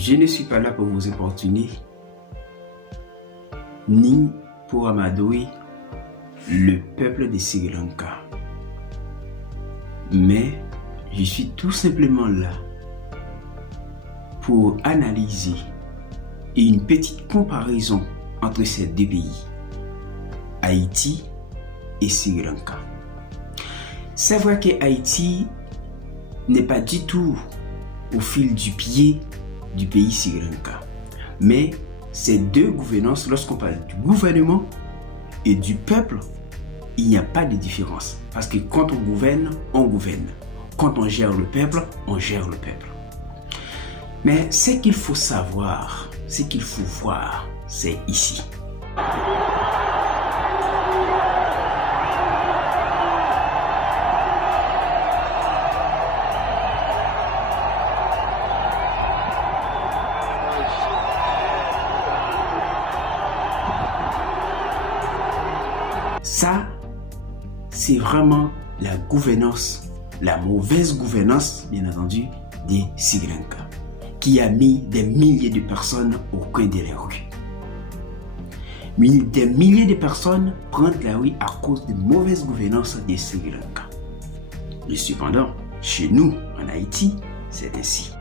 Je ne suis pas là pour vous importuner, ni pour amadouer le peuple de Sri Lanka. Mais je suis tout simplement là pour analyser et une petite comparaison entre ces deux pays, Haïti et Sri Lanka. C'est vrai que Haïti n'est pas du tout au fil du pied du pays Sri Lanka. Mais ces deux gouvernances, lorsqu'on parle du gouvernement et du peuple, il n'y a pas de différence. Parce que quand on gouverne, on gouverne. Quand on gère le peuple, on gère le peuple. Mais ce qu'il faut savoir, ce qu'il faut voir, c'est ici. Ça, c'est vraiment la gouvernance, la mauvaise gouvernance, bien entendu, des Sri Lanka, qui a mis des milliers de personnes au coin de la rue. Des milliers de personnes prennent la rue à cause de mauvaise gouvernance des Sri Lanka. Et cependant, chez nous, en Haïti, c'est ainsi.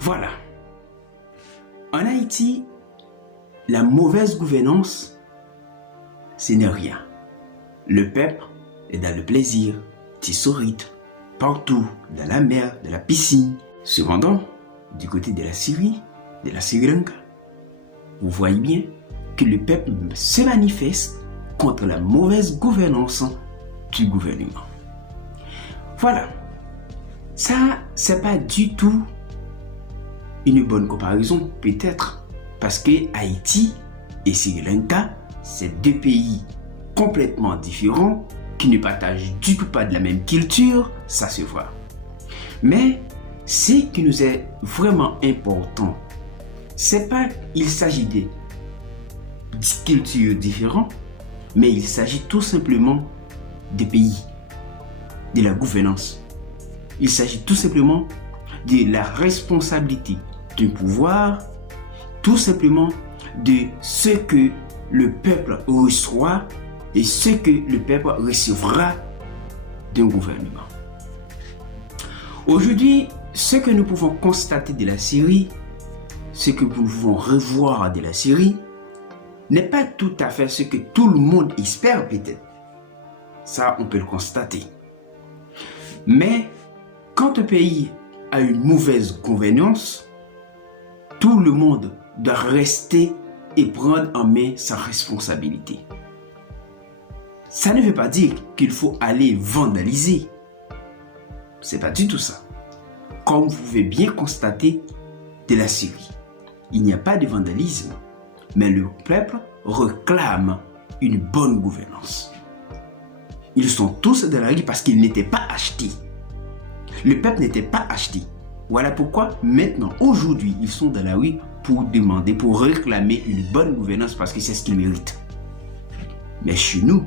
Voilà. En Haïti, la mauvaise gouvernance, ce n'est rien. Le peuple est dans le plaisir, tissorite, partout, dans la mer, dans la piscine. Cependant, du côté de la Syrie, de la Sri Lanka, vous voyez bien que le peuple se manifeste contre la mauvaise gouvernance du gouvernement. Voilà. Ça, c'est pas du tout une bonne comparaison, peut-être, parce que Haïti et Sri Lanka, c'est deux pays complètement différents qui ne partagent du tout pas de la même culture, ça se voit. Mais ce qui nous est vraiment important, c'est pas qu'il s'agit de cultures différentes, mais il s'agit tout simplement des pays, de la gouvernance. Il s'agit tout simplement de la responsabilité du pouvoir, tout simplement de ce que le peuple reçoit et ce que le peuple recevra d'un gouvernement. Aujourd'hui, ce que nous pouvons constater de la Syrie, ce que nous pouvons revoir de la Syrie, n'est pas tout à fait ce que tout le monde espère peut-être. Ça, on peut le constater. Mais quand un pays a une mauvaise gouvernance, tout le monde doit rester et prendre en main sa responsabilité. Ça ne veut pas dire qu'il faut aller vandaliser. C'est pas du tout ça. Comme vous pouvez bien constater de la Syrie, il n'y a pas de vandalisme, mais le peuple réclame une bonne gouvernance. Ils sont tous dans la rue parce qu'ils n'étaient pas achetés. Le peuple n'était pas acheté. Voilà pourquoi maintenant, aujourd'hui, ils sont dans la rue pour demander, pour réclamer une bonne gouvernance parce que c'est ce qu'ils méritent. Mais chez nous,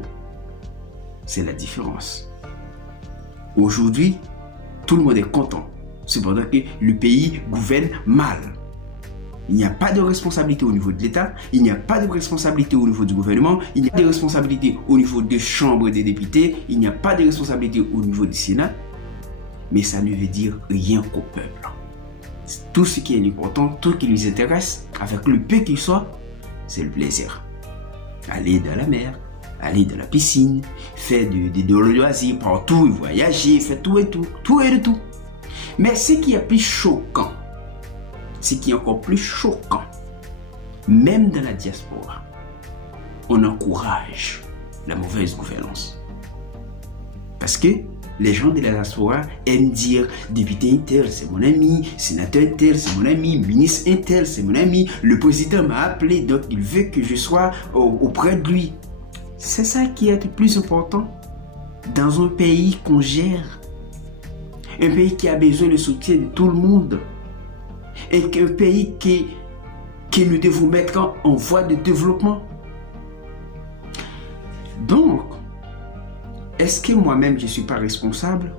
c'est la différence. Aujourd'hui, tout le monde est content. Cependant que le pays gouverne mal. Il n'y a pas de responsabilité au niveau de l'État, il n'y a pas de responsabilité au niveau du gouvernement, il n'y a pas de responsabilité au niveau des chambres des députés, il n'y a pas de responsabilité au niveau du Sénat. Mais ça ne veut dire rien qu'au peuple. Tout ce qui est important, tout ce qui nous intéresse, avec le peu qu'il soit, c'est le plaisir. Aller dans la mer, aller dans la piscine, faire de loisirs partout, voyager, faire tout et tout, tout et de tout. Mais ce qui est plus choquant, ce qui est encore plus choquant, même dans la diaspora, on encourage la mauvaise gouvernance. Parce que les gens de la diaspora aiment dire député intel, c'est mon ami, sénateur intel, c'est mon ami, ministre intel, c'est mon ami, le président m'a appelé, donc il veut que je sois auprès de lui. C'est ça qui est le plus important dans un pays qu'on gère. Un pays qui a besoin du soutien de tout le monde. et qu'un pays que nous devons mettre en voie de développement. Donc, est-ce que moi-même je ne suis pas responsable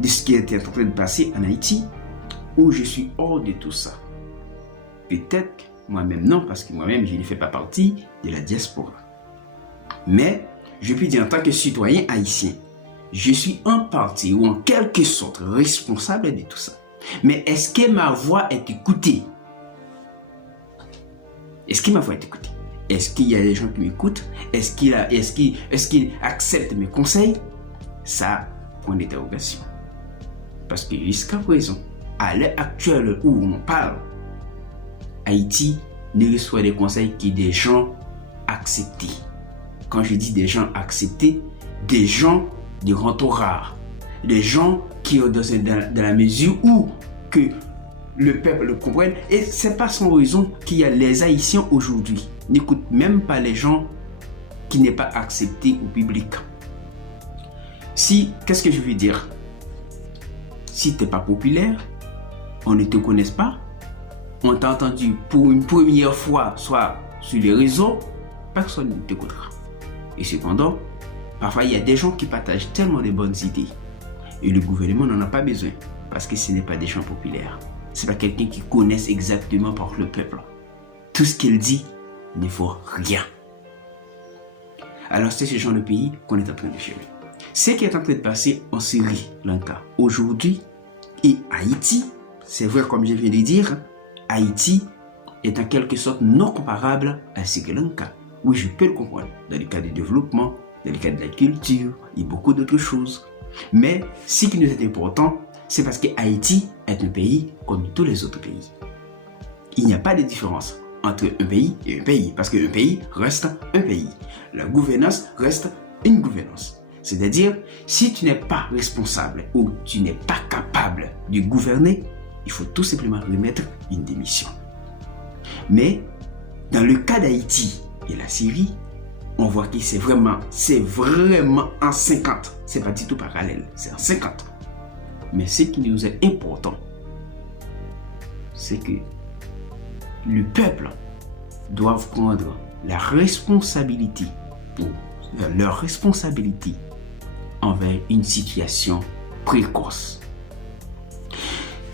de ce qui était en train de passer en Haïti ou je suis hors de tout ça? Peut-être moi-même non, parce que moi-même je ne fais pas partie de la diaspora. Mais je peux dire en tant que citoyen haïtien, je suis en partie ou en quelque sorte responsable de tout ça. Mais est-ce que ma voix est écoutée? Est-ce que ma voix est écoutée? Est-ce qu'il y a des gens qui m'écoutent? Est-ce qu'ils acceptent mes conseils? Ça, point d'interrogation. Parce que jusqu'à présent, à l'heure actuelle où on parle, Haïti ne reçoit des conseils que des gens acceptés. Quand je dis des gens acceptés, des gens de rang rare, des gens qui sont dans la mesure où que le peuple le comprenne. Et c'est pas sans raison qu'il y a les Haïtiens aujourd'hui n'écoutent même pas les gens qui n'est pas acceptés au public. Qu'est-ce que je veux dire? Si tu n'es pas populaire, on ne te connaît pas, on t'a entendu pour une première fois, soit sur les réseaux, personne ne t'écoutera. Et cependant, parfois il y a des gens qui partagent tellement de bonnes idées et le gouvernement n'en a pas besoin parce que ce n'est pas des gens populaires. Ce n'est pas quelqu'un qui connaisse exactement par le peuple. Tout ce qu'il dit ne vaut rien. Alors c'est ce genre de pays qu'on est en train de gérer. Ce qui est en train de passer en Sri Lanka aujourd'hui et Haïti, c'est vrai comme je viens de dire, Haïti est en quelque sorte non comparable à Sri Lanka. Oui, je peux le comprendre dans le cas du développement, dans le cas de la culture et beaucoup d'autres choses. Mais ce qui nous est important, c'est parce que Haïti est un pays comme tous les autres pays. Il n'y a pas de différence entre un pays et un pays, parce qu'un pays reste un pays. La gouvernance reste une gouvernance. C'est-à-dire, si tu n'es pas responsable ou tu n'es pas capable de gouverner, il faut tout simplement remettre une démission. Mais dans le cas d'Haïti et la Syrie, on voit que c'est vraiment en 50. C'est pas du tout parallèle, c'est en 50. Mais ce qui nous est important, c'est que le peuple doit prendre la responsabilité, leur responsabilité envers une situation précoce.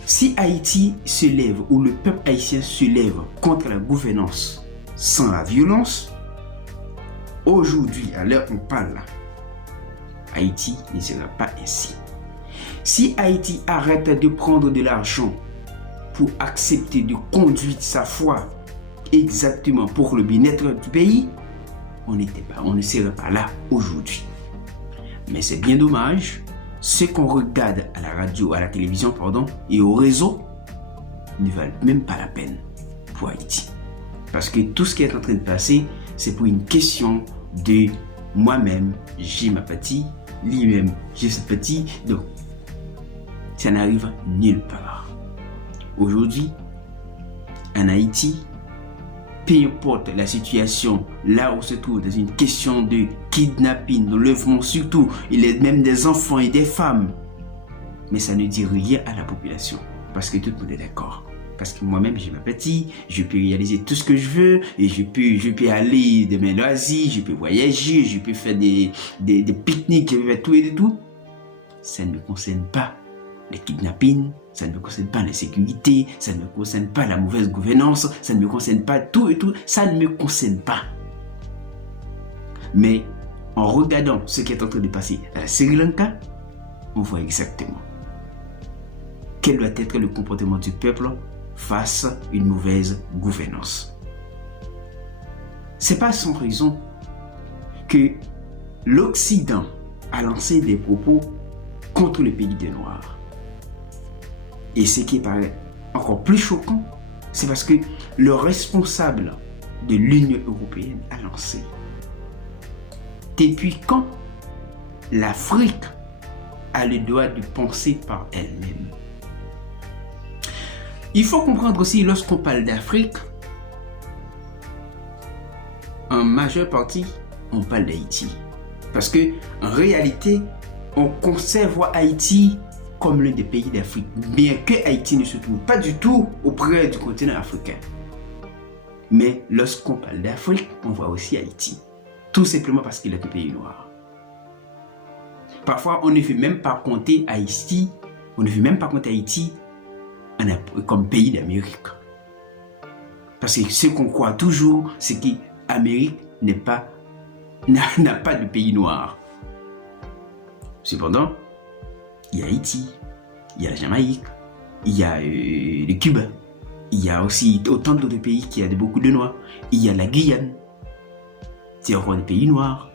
Si Haïti se lève ou le peuple haïtien se lève contre la gouvernance sans la violence, aujourd'hui, à l'heure où on parle, Haïti ne sera pas ainsi. Si Haïti arrête de prendre de l'argent pour accepter de conduire sa foi exactement pour le bien-être du pays, on ne serait pas là aujourd'hui. Mais c'est bien dommage, ce qu'on regarde à la radio, à la télévision, et au réseau ne valent même pas la peine pour Haïti. Parce que tout ce qui est en train de passer, c'est pour une question de moi-même, j'ai ma partie, lui-même, j'ai sa partie, donc ça n'arrive nulle part. Aujourd'hui, en Haïti, peu importe la situation, là où on se trouve dans une question de kidnapping, d'enlèvement surtout, il y a même des enfants et des femmes. Mais ça ne dit rien à la population, parce que tout le monde est d'accord. Parce que moi-même, j'ai ma petite, je peux réaliser tout ce que je veux, et je peux aller de mes loisirs, je peux voyager, je peux faire des pique-niques, je peux faire tout et tout. Ça ne me concerne pas les kidnappings, ça ne me concerne pas la sécurité, ça ne me concerne pas la mauvaise gouvernance, ça ne me concerne pas tout et tout, ça ne me concerne pas. Mais en regardant ce qui est en train de passer à la Sri Lanka, on voit exactement quel doit être le comportement du peuple face à une mauvaise gouvernance. C'est pas sans raison que l'Occident a lancé des propos contre le pays des Noirs. Et ce qui paraît encore plus choquant, c'est parce que le responsable de l'Union européenne a lancé. Depuis quand l'Afrique a le droit de penser par elle-même? Il faut comprendre aussi, lorsqu'on parle d'Afrique, en majeure partie, on parle d'Haïti. Parce que en réalité, on conserve Haïti comme l'un des pays d'Afrique, bien que Haïti ne se trouve pas du tout auprès du continent africain. Mais lorsqu'on parle d'Afrique, on voit aussi Haïti. Tout simplement parce qu'il est un pays noir. Parfois, on ne fait même pas compter Haïti, comme pays d'Amérique. Parce que ce qu'on croit toujours, c'est que l'Amérique n'a pas de pays noir. Cependant, il y a Haïti, il y a la Jamaïque, il y a le Cuba, il y a aussi autant d'autres pays qui ont beaucoup de noirs. Il y a la Guyane, c'est encore des pays noirs.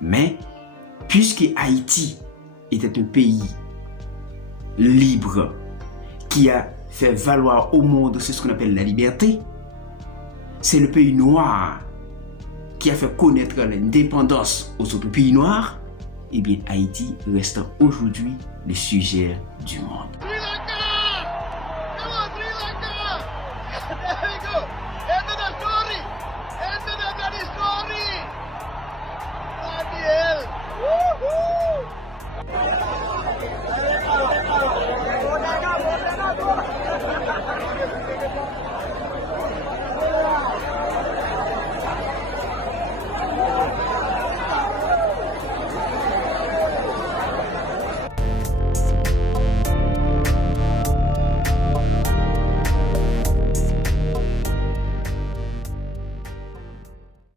Mais puisque Haïti était un pays libre qui a fait valoir au monde ce qu'on appelle la liberté, c'est le pays noir qui a fait connaître l'indépendance aux autres pays noirs. Eh bien, Haïti reste aujourd'hui le sujet du monde.